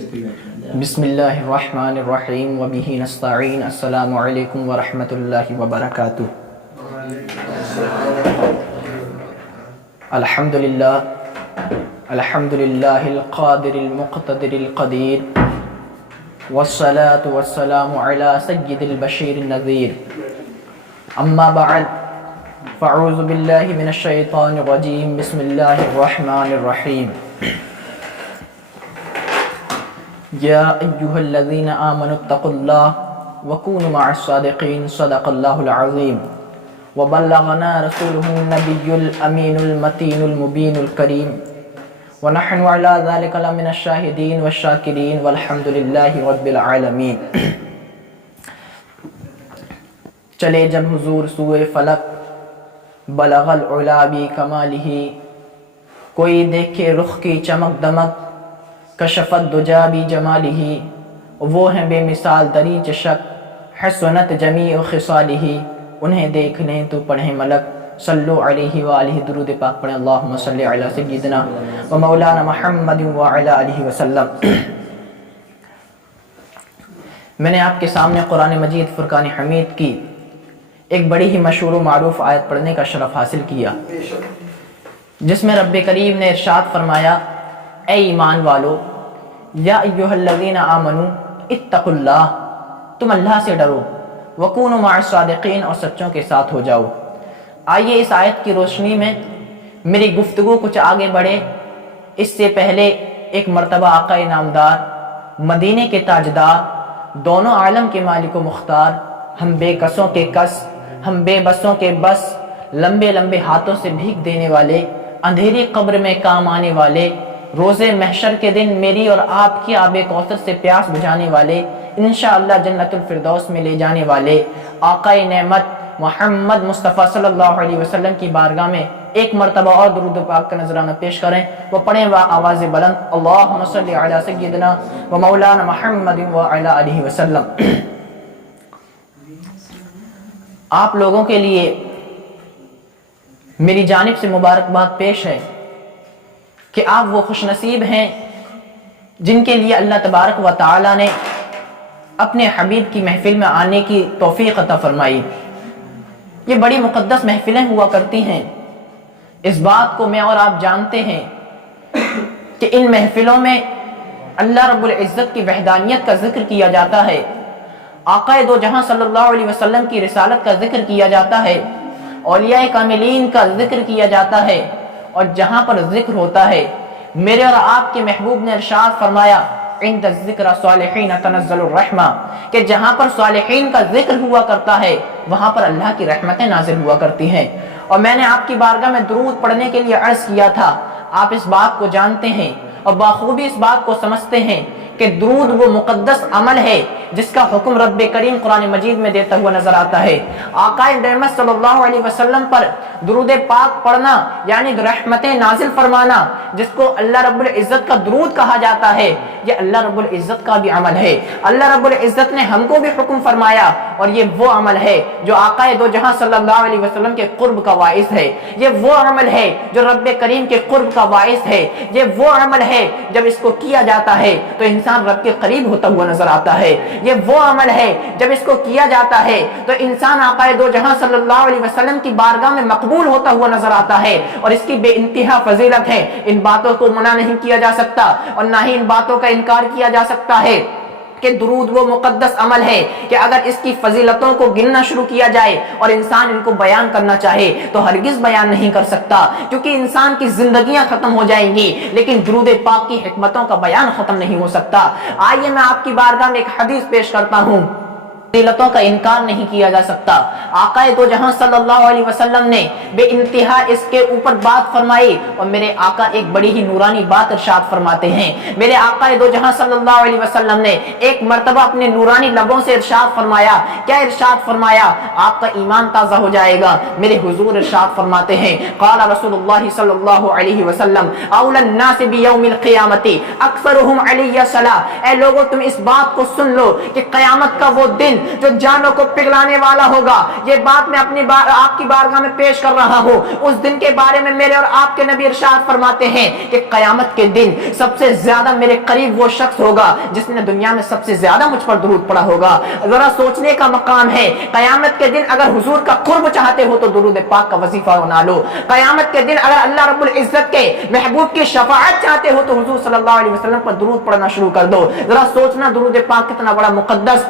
بسم اللہ الرحمن الرحیم وبہ نستعین السلام علیکم ورحمۃ اللہ وبرکاتہ۔ الحمد للہ القادر المقتدر القدیر والصلاة والسلام علی سید البشیر النذیر، اما بعد فاعوذ باللہ من الشیطان الرجیم، بسم اللہ الرحمن الرحیم۔ یا ایہا الذین آمنوا اتقوا اللہ وکونوا مع الصادقین، صدق اللہ العظیم۔ وبلغنا رسولہ النبی الامین المتین المبین الکریم، ونحن علی ذلک لمن الشاہدین والشاکرین، والحمد للہ رب العالمین۔ چلے جب حضور سوئے فلک، بلغ العلا بکمالہ، کوئی دیکھے رخ کی چمک دمک، کشفت دجا بجمالہ، وہ ہیں بے مثال دری چشک، حسنت جمیع خصالہ، انہیں دیکھ لیں تو پڑھیں ملک، صلو علیہ وآلہ، درود پاک پڑھیں، اللہم صلی علی سیدنا و مولانا محمد وعلی آلہ وسلم۔ میں نے آپ کے سامنے قرآن مجید فرقان حمید کی ایک بڑی ہی مشہور و معروف آیت پڑھنے کا شرف حاصل کیا، جس میں رب کریم نے ارشاد فرمایا، اے ایمان والو، یا ایہا الذین آمنوا اتقوا اللہ، تم اللہ سے ڈرو، وکونوا مع الصادقین، اور سچوں کے ساتھ ہو جاؤ۔ آئیے اس آیت کی روشنی میں میری گفتگو کچھ آگے بڑھے۔ اس سے پہلے ایک مرتبہ آقا نامدار، مدینے کے تاجدار، دونوں عالم کے مالک و مختار، ہم بے کسوں کے کس، ہم بے بسوں کے بس، لمبے لمبے ہاتھوں سے بھیک دینے والے، اندھیری قبر میں کام آنے والے، روز محشر کے دن میری اور آپ کی آب کوثر سے پیاس بجھانے والے، انشاءاللہ جنت الفردوس میں لے جانے والے آقا نعمت محمد مصطفیٰ صلی اللہ علیہ وسلم کی بارگاہ میں ایک مرتبہ اور درود پاک کا نذرانہ پیش کریں۔ وہ پڑھیں با آواز بلند، اللہم صلی علی سیدنا و مولانا محمد وعلی آلہ وسلم۔ آپ لوگوں کے لیے میری جانب سے مبارکباد پیش ہے کہ آپ وہ خوش نصیب ہیں جن کے لیے اللہ تبارک و تعالی نے اپنے حبیب کی محفل میں آنے کی توفیق عطا فرمائی۔ یہ بڑی مقدس محفلیں ہوا کرتی ہیں، اس بات کو میں اور آپ جانتے ہیں کہ ان محفلوں میں اللہ رب العزت کی وحدانیت کا ذکر کیا جاتا ہے، آقا دو جہاں صلی اللہ علیہ وسلم کی رسالت کا ذکر کیا جاتا ہے، اولیاء کاملین کا ذکر کیا جاتا ہے، اور جہاں پر ذکر ہوتا ہے میرے اور آپ کے محبوب نے ارشاد فرمایا، عند الذکر صالحین تنزل الرحمہ، کہ جہاں پر صالحین کا ذکر ہوا کرتا ہے وہاں پر اللہ کی رحمتیں نازل ہوا کرتی ہیں۔ اور میں نے آپ کی بارگاہ میں درود پڑھنے کے لیے عرض کیا تھا، آپ اس بات کو جانتے ہیں اور بخوبی اس بات کو سمجھتے ہیں کہ درود وہ مقدس عمل ہے جس کا حکم رب کریم قرآن مجید میں دیتا ہوا نظر آتا ہے۔ آقا رحمت صلی اللہ علیہ وسلم پر درود پاک پڑھنا یعنی رحمتیں نازل فرمانا، جس کو اللہ رب العزت کا درود کہا جاتا ہے، یہ اللہ رب العزت کا بھی عمل ہے۔ اللہ رب العزت نے ہم کو بھی حکم فرمایا، اور یہ وہ عمل ہے جو آقا دو جہاں صلی اللہ علیہ وسلم کے قرب کا باعث ہے، یہ وہ عمل ہے جو رب کریم کے قرب کا باعث ہے، یہ وہ عمل ہے جب اس کو کیا جاتا ہے تو انسان رب کے قریب ہوتا ہوا نظر آتا ہے، یہ وہ عمل ہے جب اس کو کیا جاتا ہے تو انسان آقا دو جہاں صلی اللہ علیہ وسلم کی بارگاہ میں مقبول ہوتا ہوا نظر آتا ہے، اور اس کی بے انتہا فضیلت ہے۔ ان باتوں کو منع نہیں کیا جا سکتا اور نہ ہی ان باتوں کا انکار کیا جا سکتا ہے کہ درود وہ مقدس عمل ہے کہ اگر اس کی فضیلتوں کو گننا شروع کیا جائے اور انسان ان کو بیان کرنا چاہے تو ہرگز بیان نہیں کر سکتا، کیونکہ انسان کی زندگیاں ختم ہو جائیں گی لیکن درود پاک کی حکمتوں کا بیان ختم نہیں ہو سکتا۔ آئیے میں آپ کی بارگاہ میں ایک حدیث پیش کرتا ہوں، فضیلتوں کا انکار نہیں کیا جا سکتا۔ آقا دو جہاں صلی اللہ علیہ وسلم نے بے انتہا اس کے اوپر بات فرمائی، اور میرے آقا ایک بڑی ہی نورانی بات ارشاد فرماتے ہیں۔ میرے آقا دو جہاں صلی اللہ علیہ وسلم نے ایک مرتبہ اپنے نورانی لبوں سے ارشاد فرمایا، کیا ارشاد فرمایا؟ آپ کا ایمان تازہ ہو جائے گا۔ میرے حضور ارشاد فرماتے ہیں، قال رسول اللہ صلی اللہ علیہ وسلم، اول الناس بیوم القیامت اکثرهم علی الصلاۃ، اے لوگوں تم اس بات کو سن لو کہ قیامت کا وہ دن جو جانوں کو پگلانے والا ہوگا، یہ بات میں آپ کی بارگاہ میں پیش کر رہا ہوں۔ اس دن کے بارے میں میرے اور آپ کے نبی ارشاد فرماتے ہیں کہ قیامت کے دن سب سے زیادہ میرے قریب وہ شخص ہوگا جس نے دنیا میں سب سے زیادہ مجھ پر درود پڑھا ہوگا۔ ذرا سوچنے کا مقام ہے، قیامت کے دن اگر حضور کا قرب چاہتے ہو تو درود پاک کا وظیفہ بنا لو۔ قیامت کے دن اگر اللہ رب العزت کے محبوب کی شفاعت چاہتے ہو تو حضور صلی اللہ علیہ وسلم پر درود پڑھنا شروع کر دو۔ ذرا سوچنا درود پاک کتنا بڑا مقدس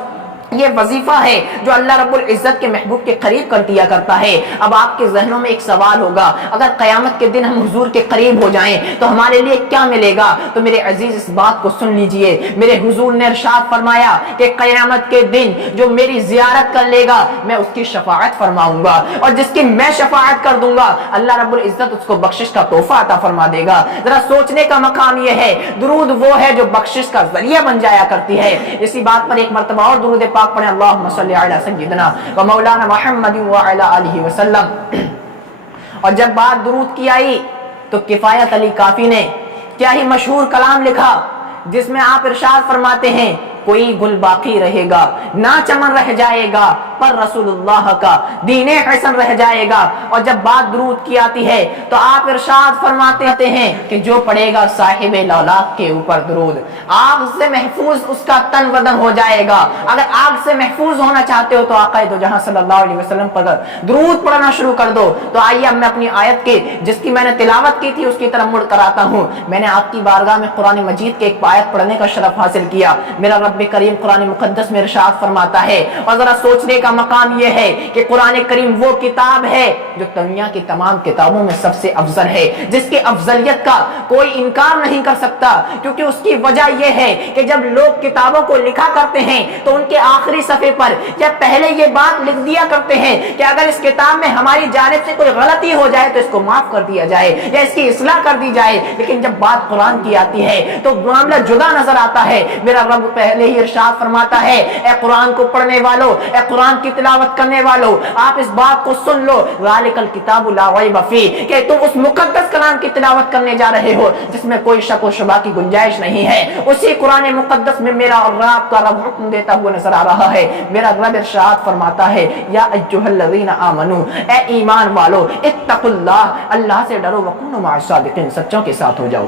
یہ وظیفہ ہے جو اللہ رب العزت کے محبوب کے قریب کر دیا کرتا ہے۔ اب آپ کے ذہنوں میں ایک سوال ہوگا، اگر قیامت کے دن ہم حضور کے قریب ہو جائیں تو ہمارے لیے کیا ملے گا؟ تو میرے عزیز اس بات کو سن لیجئے، میرے حضور نے ارشاد فرمایا کہ قیامت کے دن جو میری زیارت کر لے گا میں اس کی شفاعت فرماؤں گا، اور جس کی میں شفاعت کر دوں گا اللہ رب العزت اس کو بخشش کا تحفہ عطا فرما دے گا۔ ذرا سوچنے کا مقام یہ ہے، درود وہ ہے جو بخشش کا ذریعہ بن جایا کرتی ہے۔ اسی بات پر ایک مرتبہ اور درود پاک پڑھیں، اللہم صلی علی سیدنا و مولانا محمد وعلی آلہ وسلم۔ اور جب بات درود کی آئی تو کفایت علی کافی نے کیا ہی مشہور کلام لکھا جس میں آپ ارشاد فرماتے ہیں، کوئی گل باقی رہے گا نہ چمن رہ جائے گا پر رسول اللہ کا دین حسن رہ جائے گا۔ اور جب بات درود کی آتی ہے تو آپ ارشاد فرماتے ہیں کہ جو پڑھے گا صاحب لولاک کے اوپر درود آگ سے محفوظ اس کا تن بدن ہو جائے گا۔ اگر آگ سے محفوظ ہونا چاہتے ہو تو آقا دو جہاں صلی اللہ علیہ وسلم پر درود پڑھنا شروع کر دو۔ تو آئیے اب میں اپنی آیت کی جس کی میں نے تلاوت کی تھی اس کی طرف مڑ کر آتا ہوں۔ میں نے آپ کی بارگاہ میں قرآن مجید کے ایک آیت پڑھنے کا شرف حاصل کیا۔ میرا رب کریم قرآن مقدس میں ارشاد فرماتا ہے، اور ذرا سوچنے کا مقام یہ ہے کہ قرآن کریم وہ کتاب ہے جو دنیا کی تمام کتابوں میں سب سے افضل ہے، جس کی افضلیت کا کوئی انکار نہیں کر سکتا، کیونکہ اس کی وجہ یہ ہے کہ جب لوگ کتابوں کو لکھا کرتے ہیں تو ان کے آخری صفحے پر یا پہلے یہ بات لکھ دیا کرتے ہیں کہ اگر اس کتاب میں ہماری جانب سے کوئی غلطی ہو جائے تو اس کو معاف کر دیا جائے یا اس کی اصلاح کر دی جائے، لیکن جب بات قرآن کی آتی ہے تو معاملہ جدا نظر آتا ہے۔ میرا رب پہلے ہی ارشاد فرماتا ہے، اے قرآن کو پڑھنے والو، اے قرآن کی تلاوت کرنے والو، آپ اس بات کو سن لو، ذالک الکتاب لا ریب فیہ، کہ تم اس مقدس کلام کی تلاوت کرنے جا رہے ہو جس میں کوئی شک و شبہ کی گنجائش نہیں ہے۔ اسی قرآن مقدس میں میرا اور آپ کا رب حکم دیتا ہوا نظر آ رہا ہے۔ میرا رب ارشاد فرماتا ہے، یا ایھا الذین آمنو، اے ایمان والو، اتقوا اللہ، اللہ سے ڈرو، وکونوا مع الصادقین، سچوں کے ساتھ ہو جاؤ۔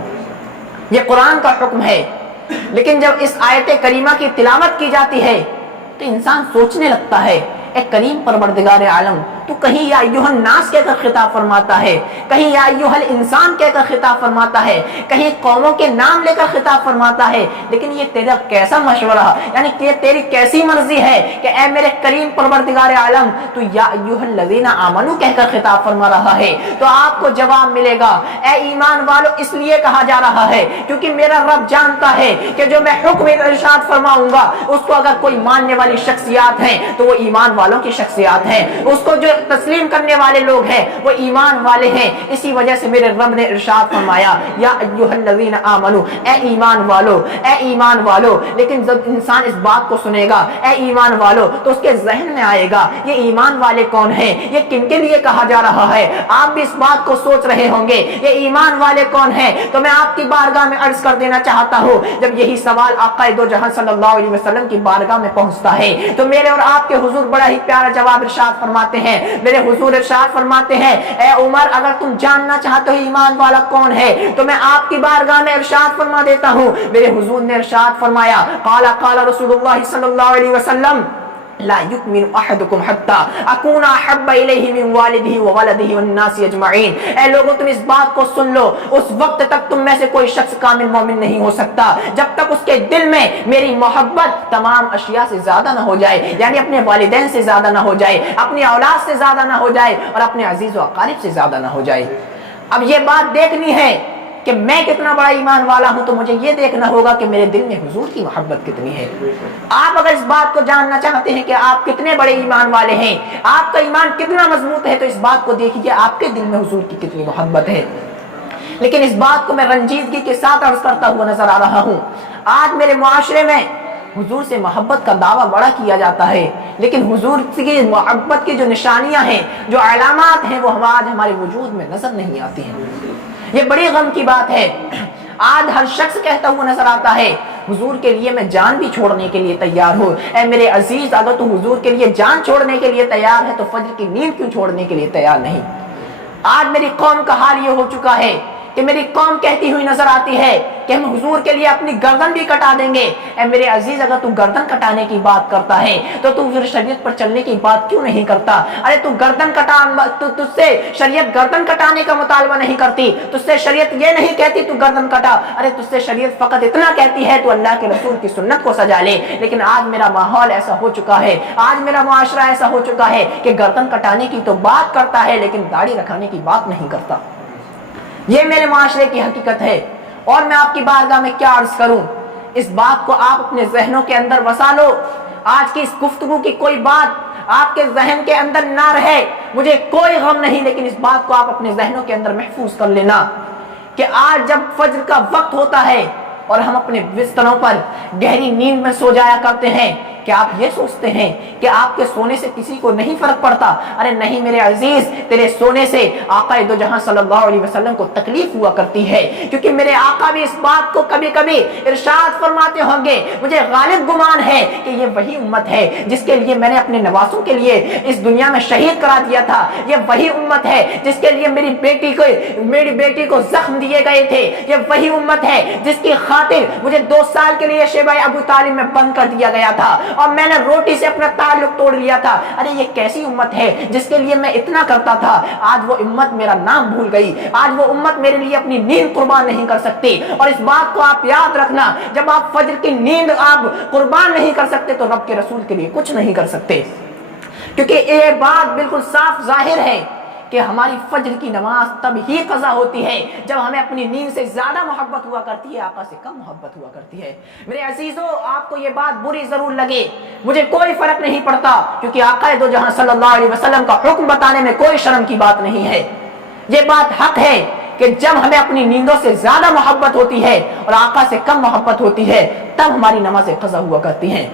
یہ قرآن کا حکم ہے، لیکن جب اس آیت کریمہ کی تلاوت کی جاتی ہے تو انسان سوچنے لگتا ہے، اے کریم پروردگار عالم، تو کہیں یا ایھا الناس کہہ کر خطاب فرماتا ہے، کہیں یا ایھا الانسان کہہ کر خطاب فرماتا ہے، کہیں قوموں کے نام لے کر خطاب فرماتا ہے، لیکن یہ تیرا کیسا مشورہ، یعنی کہ تیری کیسی مرضی ہے کہ اے میرے کریم پروردگار عالم تو یا ایھا الذین آمنو کہہ کر خطاب فرما رہا ہے؟ تو آپ کو جواب ملے گا، اے ایمان والو اس لیے کہا جا رہا ہے کیونکہ میرا رب جانتا ہے کہ جو میں حکم ارشاد فرماؤں گا اس کو اگر کوئی ماننے والی شخصیات ہیں تو وہ ایمان والوں کی شخصیات ہیں، اس کو جو تسلیم کرنے والے لوگ ہیں وہ ایمان والے ہیں۔ اسی وجہ سے میرے رب نے ارشاد فرمایا، یا ایھا الذین آمنو، اے ایمان والو، اے ایمان والو۔ لیکن جب انسان اس بات کو سنے گا اے ایمان والو تو اس کے ذہن میں آئے گا یہ ایمان والے کون ہیں، یہ کن کے لیے کہا جا رہا ہے؟ آپ بھی اس بات کو سوچ رہے ہوں گے یہ ایمان والے کون ہیں؟ تو میں آپ کی بارگاہ میں عرض کر دینا چاہتا ہوں، جب یہی سوال آقا دو جہاں صلی اللہ علیہ وسلم کی بارگاہ میں پہنچتا ہے تو میرے اور آپ کے حضور بڑا ہی پیارا جواب ارشاد فرماتے ہیں۔ میرے حضور ارشاد فرماتے ہیں، اے عمر اگر تم جاننا چاہتے ہو ایمان والا کون ہے تو میں آپ کی بارگاہ میں ارشاد فرما دیتا ہوں۔ میرے حضور نے ارشاد فرمایا، قال قال رسول اللہ صلی اللہ علیہ وسلم، لا یؤمن احدکم حتی اکون احب الیہ من والدہ وولدہ والناس اجمعین۔ اے لوگوں تم اس بات کو سن لو، اس وقت تک تم میں سے کوئی شخص کامل مومن نہیں ہو سکتا جب تک اس کے دل میں میری محبت تمام اشیاء سے زیادہ نہ ہو جائے، یعنی اپنے والدین سے زیادہ نہ ہو جائے، اپنی اولاد سے زیادہ نہ ہو جائے، اور اپنے عزیز و اقارب سے زیادہ نہ ہو جائے۔ اب یہ بات دیکھنی ہے کہ میں کتنا بڑا ایمان والا ہوں تو مجھے یہ دیکھنا ہوگا کہ میرے دل میں حضور کی محبت کتنی ہے۔ آپ اگر اس بات کو جاننا چاہتے ہیں کہ آپ کتنے بڑے ایمان والے ہیں، آپ کا ایمان کتنا مضبوط ہے، تو اس بات کو دیکھیے آپ کے دل میں حضور کی کتنی محبت ہے۔ لیکن اس بات کو میں رنجیدگی کے ساتھ عرض کرتا ہوا نظر آ رہا ہوں، آج میرے معاشرے میں حضور سے محبت کا دعویٰ بڑا کیا جاتا ہے، لیکن حضور کی محبت کی جو نشانیاں ہیں، جو علامات ہیں، وہ آج ہمارے وجود میں نظر نہیں آتی ہیں۔ یہ بڑی غم کی بات ہے۔ آج ہر شخص کہتا ہوا نظر آتا ہے حضور کے لیے میں جان بھی چھوڑنے کے لیے تیار ہوں۔ اے میرے عزیز، اگر تو حضور کے لیے جان چھوڑنے کے لیے تیار ہے تو فجر کی نیند کیوں چھوڑنے کے لیے تیار نہیں؟ آج میری قوم کا حال یہ ہو چکا ہے کہ میری قوم کہتی ہوئی نظر آتی ہے کہ ہم حضور کے لیے اپنی گردن بھی کٹا دیں گے۔ اے میرے عزیز، اگر تو گردن کٹانے کی بات کرتا ہے تو تو پھر شریعت پر چلنے کی بات کیوں نہیں کرتا؟ ارے تو گردن کٹا، تجھ سے شریعت گردن کٹانے کا مطالبہ نہیں کرتی، تجھ سے شریعت یہ نہیں کہتی تو گردن کٹا، ارے تجھ سے شریعت فقط اتنا کہتی ہے تو اللہ کے رسول کی سنت کو سجا لے۔ لیکن آج میرا ماحول ایسا ہو چکا ہے، آج میرا معاشرہ ایسا ہو چکا ہے کہ گردن کٹانے کی تو بات کرتا ہے لیکن داڑھی رکھانے کی بات نہیں کرتا۔ یہ میرے معاشرے کی حقیقت ہے، اور میں آپ کی بارگاہ میں کیا عرض کروں؟ اس بات کو آپ اپنے ذہنوں کے اندر وسا لو۔ آج کی اس گفتگو کی کوئی بات آپ کے ذہن کے اندر نہ رہے، مجھے کوئی غم نہیں، لیکن اس بات کو آپ اپنے ذہنوں کے اندر محفوظ کر لینا کہ آج جب فجر کا وقت ہوتا ہے اور ہم اپنے بستروں پر گہری نیند میں سو جایا کرتے ہیں، کیا آپ یہ سوچتے ہیں کہ آپ کے سونے سے کسی کو نہیں فرق پڑتا؟ ارے نہیں میرے عزیز، تیرے سونے سے آقا دو جہاں صلی اللہ علیہ وسلم کو تکلیف ہوا کرتی ہے، کیونکہ میرے آقا بھی اس بات کو کبھی کبھی ارشاد فرماتے ہوں گے، مجھے غالب گمان ہے کہ یہ وہی امت ہے جس کے لیے میں نے اپنے نواسوں کے لیے اس دنیا میں شہید کرا دیا تھا، یہ وہی امت ہے جس کے لیے میری بیٹی کو زخم دیے گئے تھے، یہ وہی امت ہے جس کی خاطر مجھے 2 سال کے لیے شیبہ ابو طالب میں بند کر دیا گیا تھا اور میں نے روٹی سے اپنا تعلق توڑ لیا تھا۔ ارے یہ کیسی امت ہے جس کے لیے میں اتنا کرتا تھا، آج وہ امت میرا نام بھول گئی، آج وہ امت میرے لیے اپنی نیند قربان نہیں کر سکتی۔ اور اس بات کو آپ یاد رکھنا، جب آپ فجر کی نیند آپ قربان نہیں کر سکتے تو رب کے رسول کے لیے کچھ نہیں کر سکتے، کیونکہ یہ بات بالکل صاف ظاہر ہے کہ ہماری فجر کی نماز تب ہی قضا ہوتی ہے جب ہمیں اپنی نیند سے زیادہ محبت ہوا کرتی ہے، آقا سے کم محبت ہوا کرتی ہے۔ میرے عزیزو، آپ کو یہ بات بری ضرور لگے، مجھے کوئی فرق نہیں پڑتا، کیونکہ آقا دو جہاں صلی اللہ علیہ وسلم کا حکم بتانے میں کوئی شرم کی بات نہیں ہے۔ یہ بات حق ہے کہ جب ہمیں اپنی نیندوں سے زیادہ محبت ہوتی ہے اور آقا سے کم محبت ہوتی ہے تب ہماری نمازیں قضا ہوا کرتی ہیں۔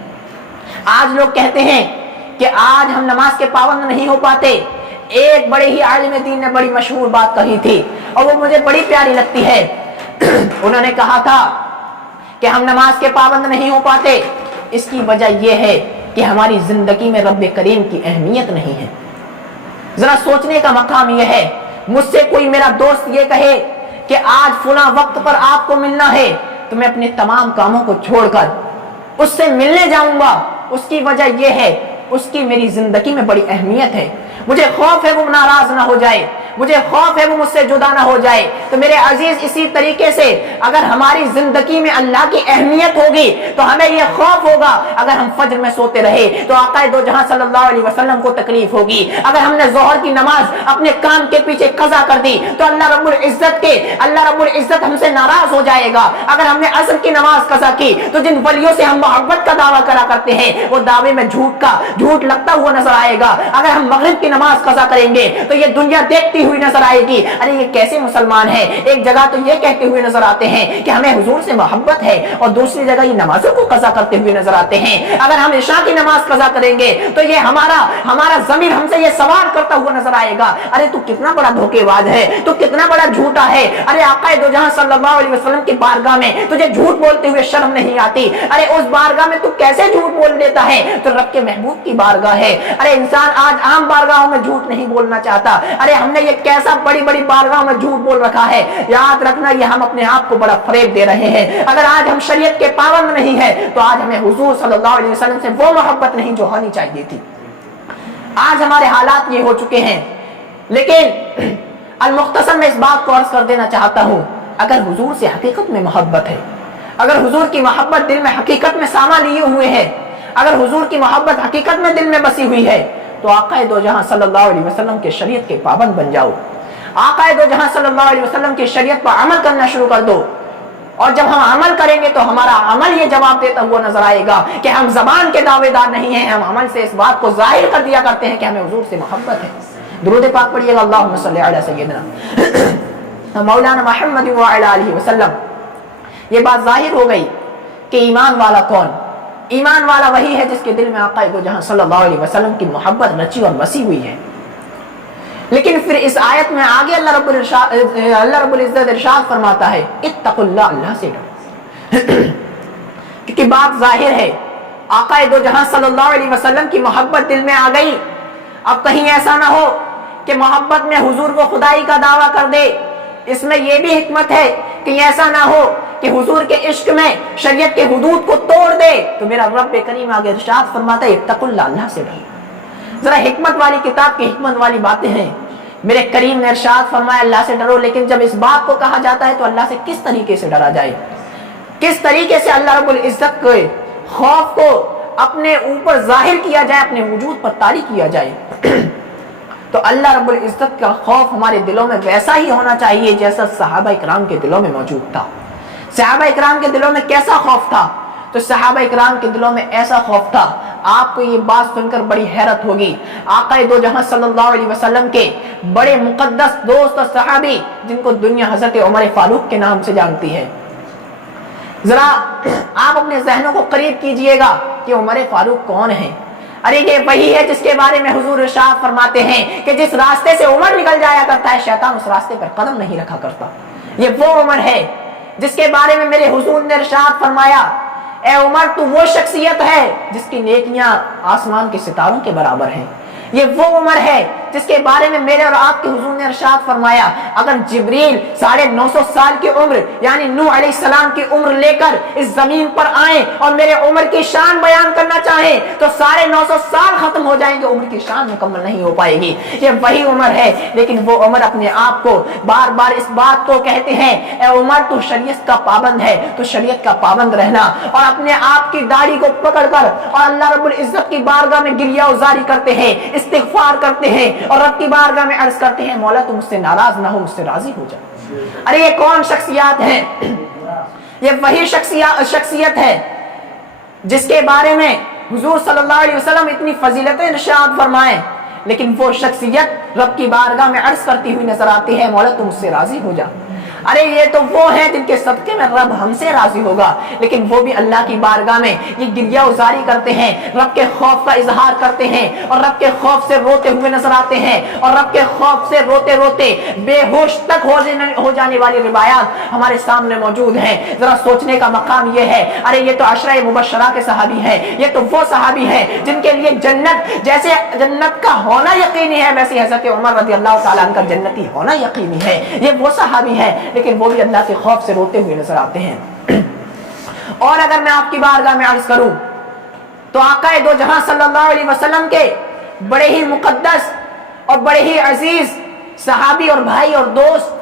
آج لوگ کہتے ہیں کہ آج ہم نماز کے پابند نہیں ہو پاتے۔ ایک بڑے ہی عالم دین نے بڑی مشہور بات کہی تھی اور وہ مجھے بڑی پیاری لگتی ہے۔ انہوں نے کہا تھا کہ ہم نماز کے پابند نہیں ہو پاتے، اس کی وجہ یہ ہے کہ ہماری زندگی میں رب کریم کی اہمیت نہیں ہے۔ ذرا سوچنے کا مقام یہ ہے، مجھ سے کوئی میرا دوست یہ کہے کہ آج فلاں وقت پر آپ کو ملنا ہے تو میں اپنے تمام کاموں کو چھوڑ کر اس سے ملنے جاؤں گا، اس کی وجہ یہ ہے اس کی میری زندگی میں بڑی اہمیت ہے، مجھے خوف ہے وہ ناراض نہ ہو جائے، مجھے خوف ہے وہ مجھ سے جدا نہ ہو جائے۔ تو میرے عزیز، اسی طریقے سے اگر ہماری زندگی میں اللہ کی اہمیت ہوگی تو ہمیں یہ خوف ہوگا اگر ہم فجر میں سوتے رہے تو آقا دو جہاں صلی اللہ علیہ وسلم کو تکلیف ہوگی، اگر ہم نے ظہر کی نماز اپنے کام کے پیچھے قضا کر دی تو اللہ رب العزت ہم سے ناراض ہو جائے گا، اگر ہم نے عصر کی نماز قضا کی تو جن ولیوں سے ہم محبت کا دعویٰ کرا کرتے ہیں وہ دعوے میں جھوٹ لگتا ہوا نظر آئے گا، اگر ہم مغرب کی نماز قضا کریں گے تو یہ دنیا دیکھتی ہوئی نظر آئے گی، ارے یہ کیسے مسلمان ہیں، ایک جگہ تو یہ کہتے ہوئے نظر آتے ہیں کہ ہمیں حضور سے محبت ہے اور دوسری جگہ یہ نمازوں کو قضا کرتے ہوئے نظر آتے ہیں، اگر ہم عشاء کی نماز قضا کریں گے تو یہ ہمارا ضمیر ہم سے یہ سوال کرتا ہوا نظر آئے گا، ارے تو کتنا بڑا دھوکے باز ہے، تو کتنا بڑا جھوٹا ہے، ارے آقا دو جہاں صلی اللہ علیہ وسلم کی بارگاہ میں تجھے جھوٹ بولتے ہوئے شرم نہیں آتی، ارے اس بارگاہ میں تو کیسے جھوٹ بول دیتا ہے، تو رب کے محبوب کی بارگاہ ہے۔ ارے انسان آج عام بارگاہوں میں جھوٹ نہیں بولنا چاہتا، ارے ہم نے یہ کیسا بڑی بڑی بارگاہوں میں جھوٹ بول رکھا ہے، یاد رکھنا یہ ہم اپنے آپ کو بڑا فریب دے رہے ہیں۔ اگر آج ہم شریعت کے پابند نہیں ہیں تو آج ہمیں حضور صلی اللہ علیہ وسلم سے وہ محبت نہیں جو ہونی چاہیے تھی۔ آج ہمارے حالات یہ ہو چکے ہیں، لیکن المختصر میں اس بات کو عرض کر دینا چاہتا ہوں، اگر حضور سے حقیقت میں محبت ہے، اگر حضور کی محبت دل میں حقیقت میں ساما لیے ہوئے ہے، اگر حضور کی محبت حقیقت میں دل میں بسی ہوئی ہے تو آقا دو جہاں صلی اللہ علیہ وسلم کے شریعت کے پابند بن جاؤ، آقا دو جہاں صلی اللہ علیہ وسلم کی شریعت پر عمل کرنا شروع کر دو، اور جب ہم عمل کریں گے تو ہمارا عمل یہ جواب دیتا ہوا نظر آئے گا کہ ہم زبان کے دعوے دار نہیں ہیں، ہم عمل سے اس بات کو ظاہر کر دیا کرتے ہیں کہ ہمیں حضور سے محبت ہے۔ درود پاک پڑھیے گا، اللہم صلی علی سیدنا مولانا محمد وعلی آلہ وسلم۔ یہ بات ظاہر ہو گئی کہ ایمان والا کون؟ ایمان والا وہی ہے جس کے دل میں آقا دو جہاں صلی اللہ علیہ وسلم کی محبت رچی اور بسی ہوئی ہے۔ لیکن پھر اس آیت میں آگے اللہ رب العزت ارشاد فرماتا ہے اتقوا اللہ، اللہ سے ڈرو، کیونکہ بات ظاہر ہے آقا دو جہاں صلی اللہ علیہ وسلم کی محبت دل میں آ گئی. اب کہیں ایسا نہ ہو کہ محبت میں حضور کو خدائی کا دعویٰ کر دے. اس میں یہ بھی حکمت ہے کہ ایسا نہ ہو کہ حضور کے عشق میں شریعت کے حدود کو توڑ دے. تو میرا رب کریم آگے ارشاد فرماتا ہے اتقوا اللہ، اللہ سے ڈرو. ذرا حکمت والی کتاب کی حکمت والی باتیں ہیں. میرے کریم نے ارشاد فرمایا اللہ سے ڈرو، لیکن جب اس بات کو کہا جاتا ہے تو اللہ سے کس طریقے سے ڈرا جائے، کس طریقے سے اللہ رب العزت کے خوف کو اپنے اوپر ظاہر کیا جائے، اپنے وجود پر طاری کیا جائے. تو اللہ رب العزت کا خوف ہمارے دلوں میں ویسا ہی ہونا چاہیے جیسا صحابہ اکرام کے دلوں میں موجود تھا. صحابہ اکرام کے دلوں میں کیسا خوف تھا؟ تو صحابہ اکرام کے دلوں میں ایسا خوف تھا، آپ کو یہ بات سن کر بڑی حیرت ہوگی. آقا دو جہاں صلی اللہ علیہ وسلم کے بڑے مقدس دوست اور صحابی جن کو دنیا حضرت عمر فاروق کے نام سے جانتی ہے، ذرا آپ اپنے ذہنوں کو قریب کیجئے گا کہ عمر فاروق کون ہے. ارے یہ وہی ہے جس کے بارے میں حضور ارشاد فرماتے ہیں کہ جس راستے سے عمر نکل جایا کرتا ہے شیطان اس راستے پر قدم نہیں رکھا کرتا. یہ وہ عمر ہے جس کے بارے میں میرے حضور نے ارشاد فرمایا اے عمر تو وہ شخصیت ہے جس کی نیکیاں آسمان کے ستاروں کے برابر ہیں. یہ وہ عمر ہے جس کے بارے میں میرے اور آپ کے حضور نے ارشاد فرمایا اگر جبریل 950 سال کی عمر یعنی نوح علیہ السلام کی عمر لے کر اس زمین پر آئیں اور میرے عمر کی شان بیان کرنا چاہیں تو 950 سال ختم ہو جائیں گے، عمر کی شان مکمل نہیں ہو پائے گی. یہ وہی عمر ہے، لیکن وہ عمر اپنے آپ کو بار بار اس بات کو کہتے ہیں اے عمر تو شریعت کا پابند ہے، تو شریعت کا پابند رہنا، اور اپنے آپ کی داڑھی کو پکڑ کر اور اللہ رب العزت کی بارگاہ میں گریہ وزاری کرتے ہیں، استغفار کرتے ہیں اور رب کی بارگاہ میں عرض کرتے ہیں مولا تم مجھ سے ناراض نہ ہو، مجھ سے راضی ہو جا. ارے یہ کون شخصیات ہیں؟ یہ وہی شخصیت ہے جس کے بارے میں حضور صلی اللہ علیہ وسلم اتنی فضیلتیں ارشاد فرمائیں، لیکن وہ شخصیت رب کی بارگاہ میں عرض کرتی ہوئی نظر آتی ہے مولا تم مجھ سے راضی ہو جا. ارے یہ تو وہ ہیں جن کے صدقے میں رب ہم سے راضی ہوگا، لیکن وہ بھی اللہ کی بارگاہ میں یہ گریہ وزاری کرتے ہیں، رب کے خوف کا اظہار کرتے ہیں اور رب کے خوف سے روتے ہوئے نظر آتے ہیں، اور رب کے خوف سے روتے روتے بے ہوش تک ہو جانے والی روایات ہمارے سامنے موجود ہیں. ذرا سوچنے کا مقام یہ ہے ارے یہ تو عشرہ مبشرہ کے صحابی ہیں، یہ تو وہ صحابی ہیں جن کے لیے جنت جیسے جنت کا ہونا یقینی ہے ویسے حضرت عمر رضی اللہ تعالیٰ عنہ کا جنتی ہونا یقینی ہے. یہ وہ صحابی ہیں لیکن وہ بھی اللہ کے خوف سے روتے ہوئے نظر آتے ہیں. اور اگر میں آپ کی بارگاہ میں عرض کروں تو آقا دو جہاں صلی اللہ علیہ وسلم کے بڑے ہی مقدس اور بڑے ہی عزیز صحابی اور بھائی اور دوست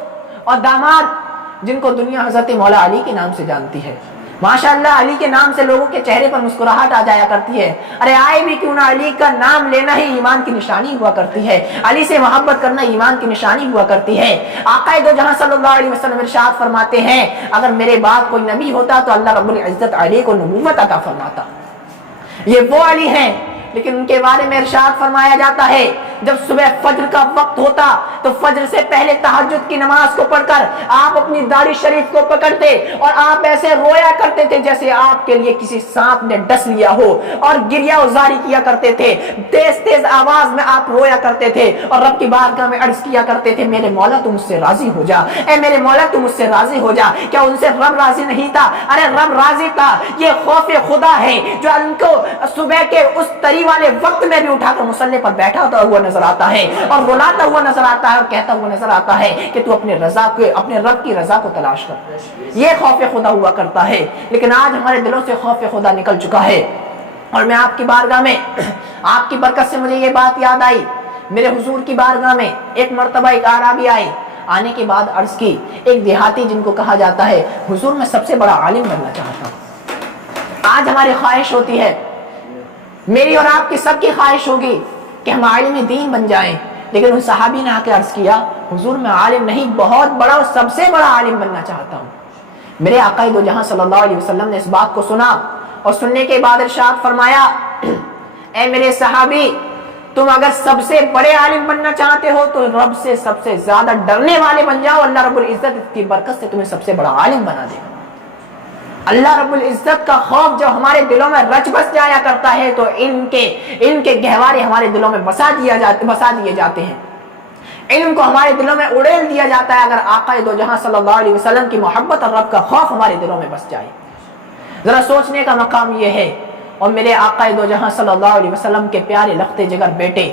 اور داماد جن کو دنیا حضرت مولا علی کے نام سے جانتی ہے. ماشاءاللہ علی کے نام سے لوگوں کے چہرے پر مسکراہٹ آ جایا کرتی ہے. ارے آئے بھی کیوں نہ، علی کا نام لینا ہی ایمان کی نشانی ہوا کرتی ہے، علی سے محبت کرنا ایمان کی نشانی ہوا کرتی ہے. آقا دو جہاں صلی اللہ علیہ وسلم ارشاد فرماتے ہیں اگر میرے بعد کوئی نبی ہوتا تو اللہ رب العزت علی کو نبوت عطا فرماتا. یہ وہ علی ہیں لیکن ان کے بارے میں ارشاد فرمایا جاتا ہے جب صبح فجر کا وقت ہوتا تو فجر سے پہلے تہجد کی نماز کو پڑھ کر آپ اپنی داڑھی شریف کو پکڑتے اور آپ ایسے رویا کرتے تھے جیسے آپ کے لیے کسی سانپ نے ڈس لیا ہو، اور گریہ وزاری کیا کرتے تھے، تیز تیز آواز میں آپ رویا کرتے تھے اور رب کی بارگاہ میں عرض کیا کرتے تھے میرے مولا تم مجھ سے راضی ہو جا، اے میرے مولا تم مجھ سے راضی ہو جا. کیا ان سے رب راضی نہیں تھا؟ ارے رب راضی تھا. یہ خوف خدا ہے جو ان کو صبح کے اس طری والے وقت میں بھی اٹھا کر مصلی پر بیٹھا ہوا نظر آتا ہے اور رلاتا ہوا نظر آتا ہے اور کہتا ہوا نظر آتا ہے کہ تو اپنے رب کی رضا کو تلاش کر. یہ خوف خدا ہوا کرتا ہے. لیکن آج ہمارے دلوں سے خوف خدا نکل چکا ہے. اور میں آپ کی بارگاہ میں آپ کی برکت سے مجھے یہ بات یاد آئی، میرے حضور کی بارگاہ میں ایک مرتبہ ایک اعرابی آئے، آنے کے بعد عرض کی ایک دیہاتی جن کو کہا جاتا ہے حضور میں سب سے بڑا عالم بننا چاہتا ہوں. آج ہماری خواہش ہوتی ہے، میری اور آپ کی سب کی خواہش ہوگی کہ ہم عالم دین بن جائیں، لیکن ان صحابی نے آ کے عرض کیا حضور میں عالم نہیں بہت بڑا اور سب سے بڑا عالم بننا چاہتا ہوں. میرے آقا دو جہاں صلی اللہ علیہ وسلم نے اس بات کو سنا اور سننے کے بعد ارشاد فرمایا اے میرے صحابی تم اگر سب سے بڑے عالم بننا چاہتے ہو تو رب سے سب سے زیادہ ڈرنے والے بن جاؤ، اللہ رب العزت کی برکت سے تمہیں سب سے بڑا عالم بنا دے گا. اللہ رب العزت کا خوف جب ہمارے دلوں میں رچ بس جایا کرتا ہے تو ان کے گہوارے ہمارے دلوں میں بسا دیے جاتے ہیں. علم کو ہمارے دلوں میں اڑیل دیا جاتا ہے اگر آقا دو جہاں صلی اللہ علیہ وسلم کی محبت اور رب کا خوف ہمارے دلوں میں بس جائے۔ ذرا سوچنے کا مقام یہ ہے، اور میرے آقا دو جہاں صلی اللہ علیہ وسلم کے پیارے لختے جگر بیٹے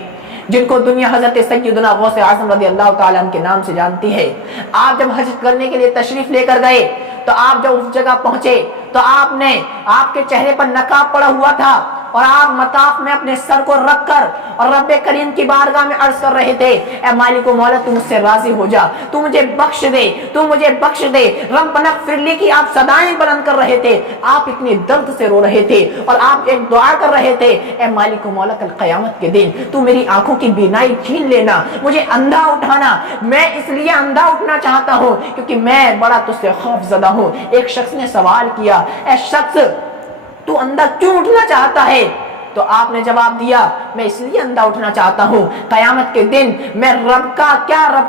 جن کو دنیا حضرت سیدنا غوث اعظم رضی اللہ تعالیٰ عنہ کے نام سے جانتی ہے، آپ جب حج کرنے کے لیے تشریف لے کر گئے تو آپ جب اس جگہ پہنچے تو آپ کے چہرے پر نقاب پڑا ہوا تھا، اور آپ مطاف میں اپنے سر کو رکھ کر اور رب کریم کی بارگاہ میں عرض کر رہے تھے، اے مالک و مولا تو مجھ سے راضی ہو جا، تو مجھے بخش دے، تو مجھے بخش دے، ربنا اغفر لی کی آپ صدائیں بلند کر رہے تھے، آپ اتنے درد سے رو رہے تھے، اور آپ ایک دعا کر رہے تھے، اے مالک و مولا کل قیامت کے دن تو میری آنکھوں کی بینائی چھین لینا، مجھے اندھا اٹھانا، میں اس لیے اندھا اٹھنا چاہتا ہوں کیونکہ میں بڑا تجھ سے خوف زدہ ہوں۔ ایک شخص نے سوال کیا، اے شخص تو اندھا کیوں اٹھنا چاہتا ہے؟ تو آپ نے جواب دیا، میں اس لیے اندھا اٹھنا چاہتا ہوں، قیامت کے دن میں رب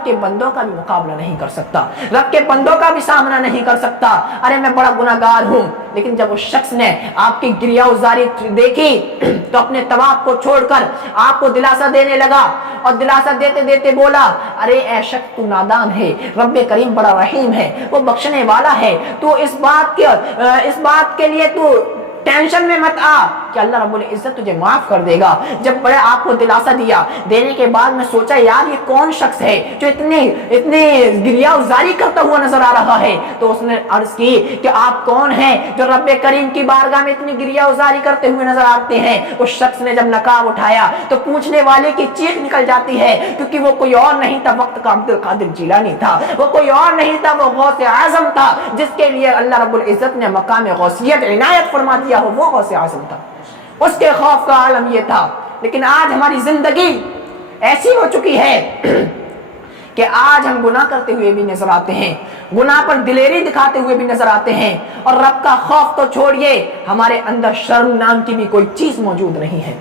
کے بندوں کا بھی مقابلہ نہیں کر سکتا، رب کے بندوں کا بھی سامنا نہیں کر سکتا، ارے میں بڑا گناہگار ہوں۔ لیکن جب اس شخص نے آپ کی گریہ وزاری دیکھی تو اپنے طواف کو چھوڑ کر آپ کو دلاسا دینے لگا، اور دلاسا دیتے دیتے بولا، ارے اے شخص تو نادان ہے، رب کریم بڑا رحیم ہے، وہ بخشنے والا ہے، تو اس بات کے لیے تو ٹینشن میں مت آ کہ اللہ رب العزت تجھے معاف کر دے گا۔ جب بڑے آپ کو دلاسا دیا، دینے کے بعد میں سوچا یار یہ کون شخص ہے جو اتنی گریہ وزاری کرتا ہوا نظر آ رہا ہے، تو اس نے عرض کی کہ آپ کون ہیں جو رب کریم کی بارگاہ میں اتنی گریہ وزاری کرتے ہوئے نظر آتے ہیں؟ اس شخص نے جب نقاب اٹھایا تو پوچھنے والے کی چیخ نکل جاتی ہے، کیونکہ وہ کوئی اور نہیں تھا، وقت کا عبد القادر جیلانی تھا، وہ کوئی اور نہیں تھا، وہ غوث اعظم تھا جس کے لیے اللہ رب العزت نے مقام غوثیت عنایت فرما دیا ہو، وہ غوث اعظم تھا، اس کے خوف کا عالم یہ تھا۔ لیکن آج ہماری زندگی ایسی ہو چکی ہے کہ آج ہم گناہ کرتے ہوئے بھی نظر آتے ہیں، گناہ پر دلیری دکھاتے ہوئے بھی نظر آتے ہیں، اور رب کا خوف تو چھوڑیے، ہمارے اندر شرم نام کی بھی کوئی چیز موجود نہیں ہے۔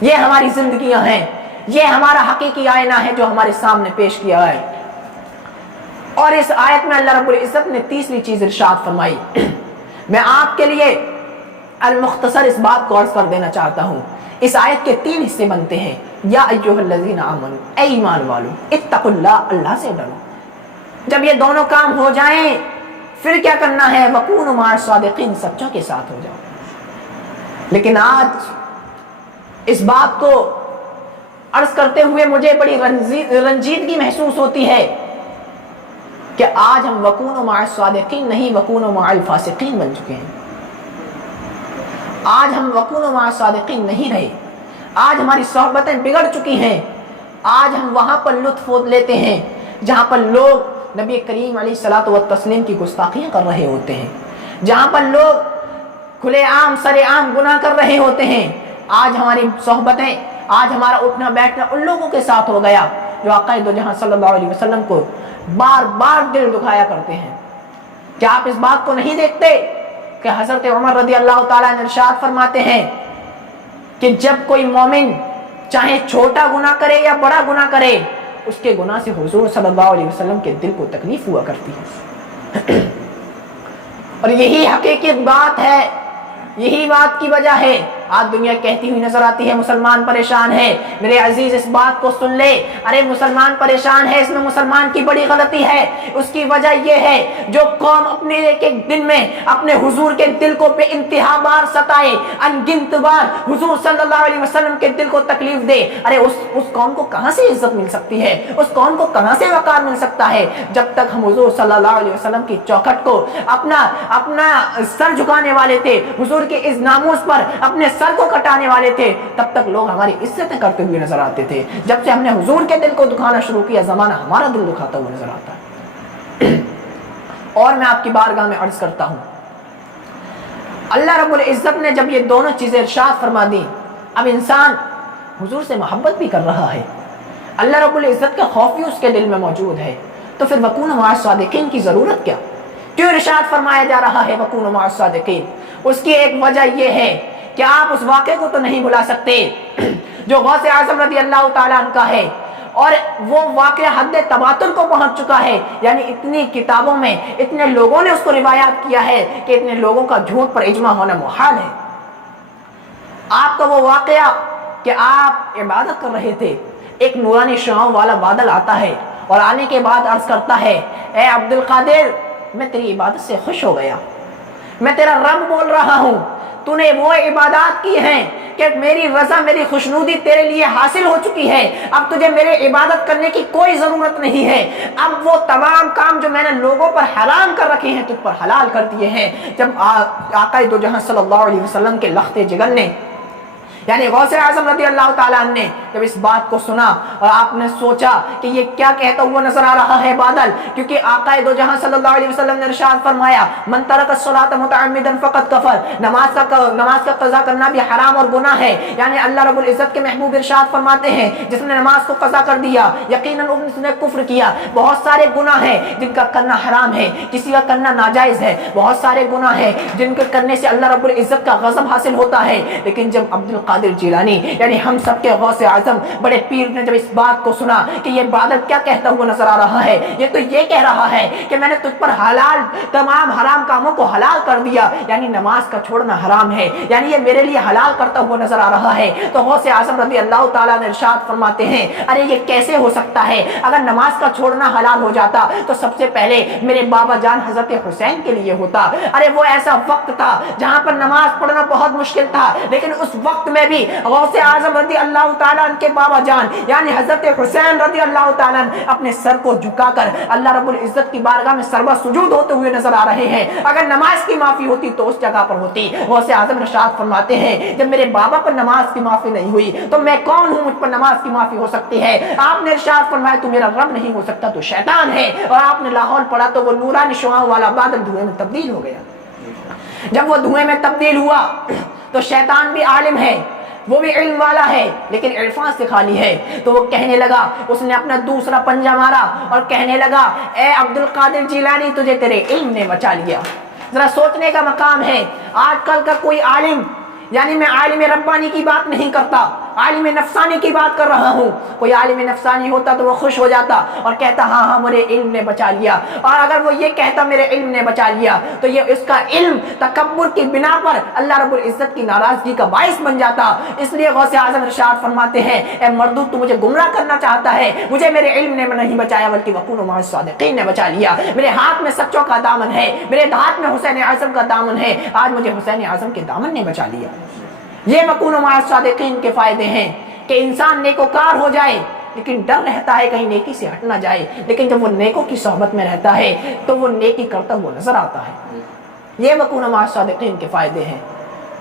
یہ ہماری زندگیاں ہیں، یہ ہمارا حقیقی آئینہ ہے جو ہمارے سامنے پیش کیا ہے۔ اور اس آیت میں اللہ رب العزت نے تیسری چیز ارشاد فرمائی، میں آپ کے لیے المختصر اس بات کو عرض کر دینا چاہتا ہوں۔ اس آیت کے 3 حصے بنتے ہیں، یا ایھا الذین آمنوا، اے ایمان والو، اتقوا اللہ، اللہ سے ڈرو۔ جب یہ دونوں کام ہو جائیں پھر کیا کرنا ہے؟ وکونوا مع الصادقین، سچوں کے ساتھ ہو جاؤ۔ لیکن آج اس بات کو عرض کرتے ہوئے مجھے بڑی رنجیدگی محسوس ہوتی ہے کہ آج ہم وکونوا مع الصادقین نہیں، وکونوا مع الفاسقین بن چکے ہیں۔ آج ہم وکونوا مع الصادقین نہیں رہے، آج ہماری صحبتیں بگڑ چکی ہیں، آج ہم وہاں پر لطف لیتے ہیں جہاں پر لوگ نبی کریم علیہ الصلوۃ والتسلیم کی گستاخیاں کر رہے ہوتے ہیں، جہاں پر لوگ کھلے عام سرے عام گناہ کر رہے ہوتے ہیں۔ آج ہماری صحبتیں، آج ہمارا اٹھنا بیٹھنا ان لوگوں کے ساتھ ہو گیا جو آقا دو جہاں صلی اللہ علیہ وسلم کو بار بار دل دکھایا کرتے ہیں۔ کیا آپ اس بات کو نہیں دیکھتے کہ حضرت عمر رضی اللہ تعالیٰ عنہ ارشاد فرماتے ہیں کہ جب کوئی مومن چاہے چھوٹا گناہ کرے یا بڑا گناہ کرے، اس کے گناہ سے حضور صلی اللہ علیہ وسلم کے دل کو تکلیف ہوا کرتی ہے۔ اور یہی حقیقت بات ہے، یہی بات کی وجہ ہے آج دنیا کہتی ہوئی نظر آتی ہے مسلمان پریشان ہے۔ میرے عزیز اس بات کو سن لے، ارے مسلمان پریشان ہے، اس میں مسلمان کی بڑی غلطی ہے۔ اس کی وجہ یہ ہے جو قوم اپنے ایک ایک دن میں اپنے حضور کے دل کو بے انتہا بار ستائے، انگنت بار حضور صلی اللہ علیہ وسلم کے دل کو تکلیف دے، ارے اس قوم کو کہاں سے عزت مل سکتی ہے؟ اس قوم کو کہاں سے وقار مل سکتا ہے؟ جب تک ہم حضور صلی اللہ علیہ وسلم کی چوکھٹ کو اپنا سر جھکانے والے تھے، حضور کے اس ناموس پر اپنے سر کو کٹانے والے تھے، تب تک لوگ ہماری عزتیں کرتے ہوئے نظر آتے تھے۔ جب سے ہم نے حضور کے دل کو دکھانا شروع کیا، زمانہ ہمارا دل دکھاتا ہوا نظر آتا ہے۔ اور میں آپ کی بارگاہ میں عرض کرتا ہوں، اللہ رب العزت نے جب یہ دونوں چیزیں ارشاد فرما دی، اب انسان حضور سے محبت بھی کر رہا ہے، اللہ رب العزت کا خوف بھی اس کے دل میں موجود ہے، تو پھر وکونوا مع الصادقین کی ضرورت کیا؟ کیوں ارشاد فرمایا جا رہا ہے وکونوا مع الصادقین؟ اس کی ایک وجہ یہ ہے کہ آپ اس واقعے کو تو نہیں بھلا سکتے جو غوث اعظم رضی اللہ تعالیٰ عنہ کا ہے، اور وہ واقعہ حد تواتر کو پہنچ چکا ہے، یعنی اتنی کتابوں میں اتنے لوگوں نے اس کو روایات کیا ہے کہ اتنے لوگوں کا جھوٹ پر اجماع ہونا محال ہے۔ آپ کا وہ واقعہ کہ آپ عبادت کر رہے تھے، ایک نورانی شعاؤں والا بادل آتا ہے اور آنے کے بعد عرض کرتا ہے اے عبد القادر میں تیری عبادت سے خوش ہو گیا، میں تیرا رب بول رہا ہوں، تو نے وہ عبادات کی ہیں کہ میری رضا میری خوشنودی تیرے لیے حاصل ہو چکی ہے، اب تجھے میرے عبادت کرنے کی کوئی ضرورت نہیں ہے، اب وہ تمام کام جو میں نے لوگوں پر حرام کر رکھے ہیں تجھ پر حلال کر دیے ہیں۔ جب آقا دو جہاں صلی اللہ علیہ وسلم کے لخت جگر نے یعنی غوث اعظم رضی اللہ تعالیٰ عنہ نے جب اس بات کو سنا اور آپ نے سوچا کہ یہ کیا کہتا ہوا نظر آ رہا ہے بادل، کیونکہ آقا دو جہاں صلی اللہ علیہ وسلم نے ارشاد فرمایا من ترک الصلاۃ متعمدا فقد کفر، نماز کا قضا کرنا بھی حرام اور گناہ ہے، یعنی اللہ رب العزت کے محبوب ارشاد فرماتے ہیں جس نے نماز کو قضا کر دیا یقیناً اس نے کفر کیا۔ بہت سارے گناہ ہیں جن کا کرنا حرام ہے، کسی کا کرنا ناجائز ہے، بہت سارے گناہ ہیں جن کے کرنے سے اللہ رب العزت کا غضب حاصل ہوتا ہے، لیکن جب عبد القادر جیلانی یعنی ہم سب کے غوث اعظم بڑے پیر نے جب اس بات کو سنا کہ یہ بادل کیا کہتا ہوا نظر آ رہا ہے، یہ تو یہ کہہ رہا ہے کہ میں نے تجھ پر حلال تمام حرام کاموں کو حلال کر دیا، یعنی نماز کا چھوڑنا حرام ہے، یعنی یہ میرے لیے حلال کرتا ہوا نظر آ رہا ہے، تو غوث اعظم رضی اللہ تعالیٰ نے ارشاد فرماتے ہیں ارے یہ کیسے ہو سکتا ہے، اگر نماز کا چھوڑنا حلال ہو جاتا تو سب سے پہلے میرے بابا جان حضرت حسین کے لیے ہوتا، ارے وہ ایسا وقت تھا جہاں پر نماز پڑھنا بہت مشکل تھا، لیکن اس وقت میں بھی غوث اعظم رضی اللہ تعالیٰ عنہ کے بابا جان یعنی حضرت حسین رضی اللہ تعالیٰ عنہ اپنے سر کو جھکا کر اللہ رب العزت کی بارگاہ میں سربہ سجود ہوتے ہوئے نظر آ رہے ہیں، اگر نماز کی معافی ہوتی تو اس جگہ پر ہوتی۔ غوث اعظم ارشاد فرماتے ہیں جب میرے بابا پر نماز کی معافی نہیں ہوئی تو میں کون ہوں، مجھ پر نماز کی معافی ہو سکتی ہے؟ آپ نے ارشاد فرمایا تو میرا رب نہیں ہو سکتا تو شیطان ہے، اور آپ نے لاہور پڑھا تو وہ نورانی شعاؤں والا بادل دھوئیں میں تبدیل ہو گیا۔ جب وہ دھوئیں میں تبدیل ہوا تو شیطان بھی عالم ہے، وہ بھی علم والا ہے لیکن عرفان سے خالی ہے، تو وہ کہنے لگا، اس نے اپنا دوسرا پنجہ مارا اور کہنے لگا اے عبد القادر جیلانی تجھے تیرے علم نے بچا لیا۔ ذرا سوچنے کا مقام ہے، آج کل کا کوئی عالم یعنی میں عالم ربانی کی بات نہیں کرتا، عالم نفسانی کی بات کر رہا ہوں، کوئی عالم نفسانی ہوتا تو وہ خوش ہو جاتا اور کہتا ہاں ہاں میرے علم نے بچا لیا، اور اگر وہ یہ کہتا میرے علم نے بچا لیا تو یہ اس کا علم تکبر کی بنا پر اللہ رب العزت کی ناراضگی کا باعث بن جاتا۔ اس لیے غوث اعظم ارشاد فرماتے ہیں اے مردود تو مجھے گمراہ کرنا چاہتا ہے، مجھے میرے علم نے نہیں بچایا بلکہ وکونوا مع الصادقین نے بچا لیا، میرے ہاتھ میں سچوں کا دامن ہے، میرے ہاتھ میں حسین اعظم کا دامن ہے، آج مجھے حسین اعظم کے دامن نے بچا لیا۔ یہ وکونوا مع الصادقین کے فائدے ہیں کہ انسان نیکوکار ہو جائے لیکن ڈر رہتا ہے کہیں نیکی سے ہٹ نہ جائے، لیکن جب وہ نیکوں کی صحبت میں رہتا ہے تو وہ نیکی کرتا ہوا نظر آتا ہے۔ یہ وکونوا مع الصادقین کے فائدے ہیں۔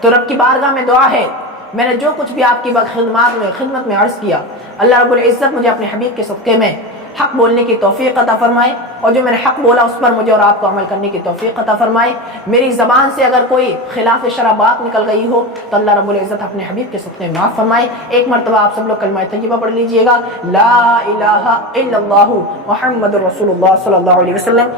تو رب کی بارگاہ میں دعا ہے، میں نے جو کچھ بھی آپ کی خدمت میں عرض کیا، اللہ رب العزت مجھے اپنے حبیب کے صدقے میں حق بولنے کی توفیق عطا فرمائے، اور جو میں نے حق بولا اس پر مجھے اور آپ کو عمل کرنے کی توفیق عطا فرمائے۔ میری زبان سے اگر کوئی خلاف شرع بات نکل گئی ہو تو اللہ رب العزت اپنے حبیب کے صدقے میں معاف فرمائے۔ ایک مرتبہ آپ سب لوگ کلمہ طیبہ پڑھ لیجئے گا، لا الہ الا اللہ محمد رسول اللہ صلی اللہ علیہ وسلم۔